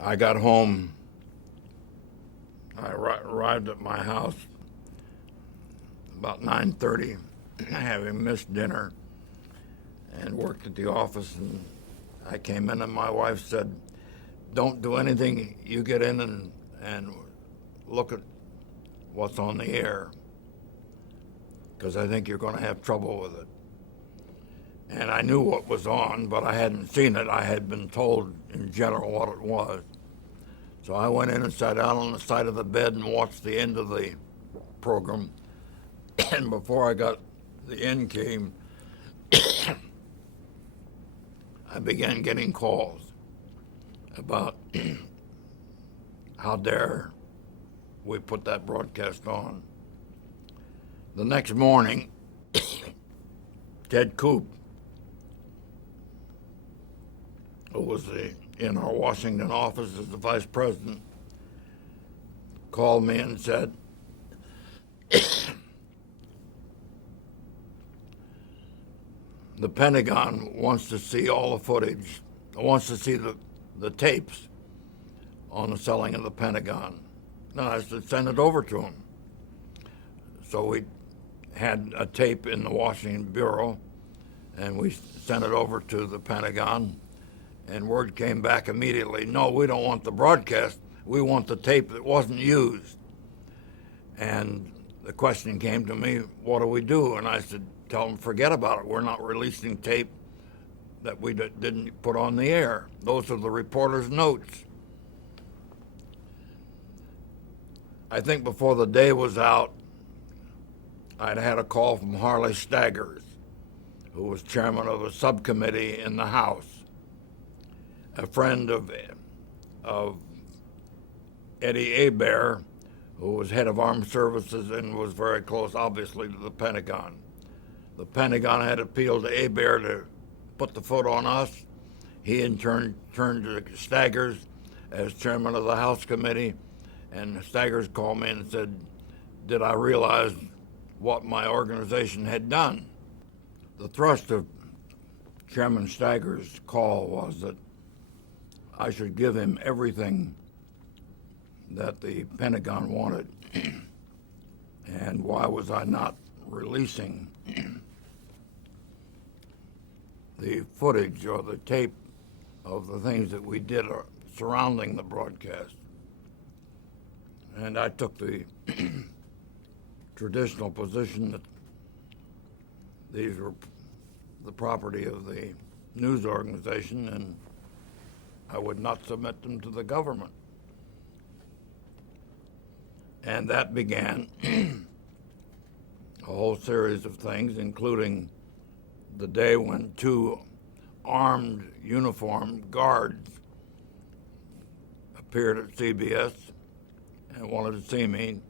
I got home. I arrived at my house about 9:30, having missed dinner, and worked at the office. And I came in, and my wife said, "Don't do anything. You get in and look at what's on the air, because I think you're going to have trouble with it." And I knew what was on, but I hadn't seen it. I had been told in general what it was. So I went in and sat down on the side of the bed and watched the end of the program. And before the end came, I began getting calls about how dare we put that broadcast on. The next morning, Ted Koop, who was in our Washington office as the vice president, called me and said, the Pentagon wants to see all the footage, wants to see the tapes on the selling of the Pentagon. And I said, send it over to him. So we had a tape in the Washington Bureau, and we sent it over to the Pentagon, and word came back immediately, no, we don't want the broadcast, we want the tape that wasn't used. And the question came to me, what do we do? And I said, tell them forget about it. We're not releasing tape that we didn't put on the air. Those are the reporter's notes. I think before the day was out, I'd had a call from Harley Staggers, who was chairman of a subcommittee in the House, a friend of Eddie Hebert, who was head of armed services and was very close, obviously, to the Pentagon. The Pentagon had appealed to Hebert to put the foot on us. He in turn turned to Staggers as chairman of the House committee, and Staggers called me and said, did I realize what my organization had done? The thrust of Chairman Staggers' call was that I should give him everything that the Pentagon wanted. And why was I not releasing the footage or the tape of the things that we did surrounding the broadcast? And I took the traditional position that these were the property of the news organization, and I would not submit them to the government. And that began a whole series of things, including the day when two armed, uniformed guards appeared at CBS and wanted to see me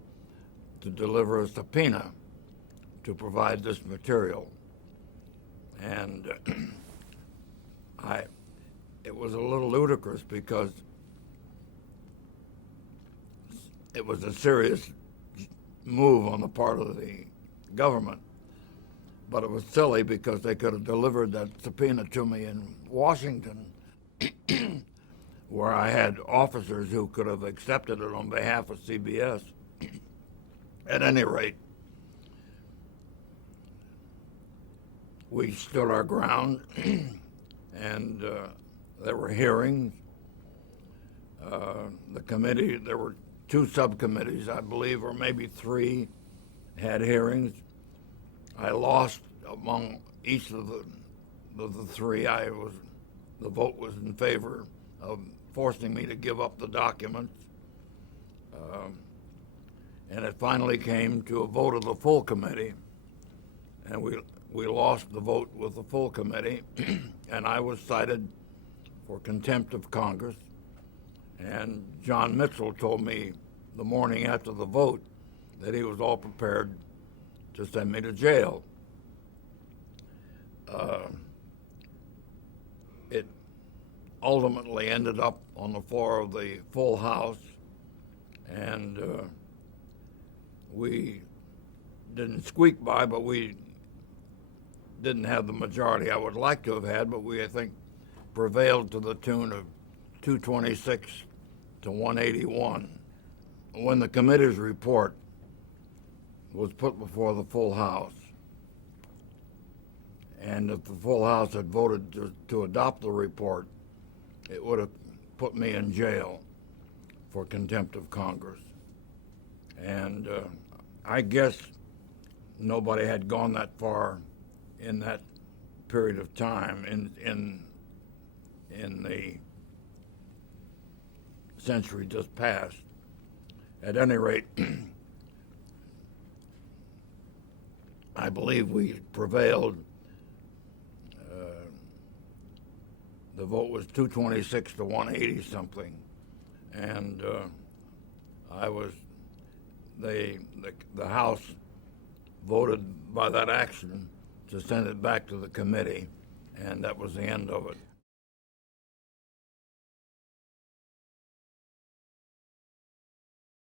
to deliver a subpoena to provide this material. And it was a little ludicrous because it was a serious move on the part of the government, but it was silly because they could have delivered that subpoena to me in Washington, where I had officers who could have accepted it on behalf of CBS. At any rate, we stood our ground, and there were hearings. The committee, there were two subcommittees, I believe, or maybe three, had hearings. I lost among each of the three. The vote was in favor of forcing me to give up the documents. And it finally came to a vote of the full committee, and we lost the vote with the full committee, and I was cited for contempt of Congress. And John Mitchell told me the morning after the vote that he was all prepared to send me to jail. It ultimately ended up on the floor of the full House, and we didn't squeak by, but we didn't have the majority I would like to have had, but we, I think, prevailed to the tune of 226 to 181. When the committee's report was put before the full House, and if the full House had voted to adopt the report, it would have put me in jail for contempt of Congress. And I guess nobody had gone that far in that period of time in the century just passed. At any rate, I believe we prevailed. The vote was 226 to 180 something, and the House voted by that action to send it back to the committee, and that was the end of it.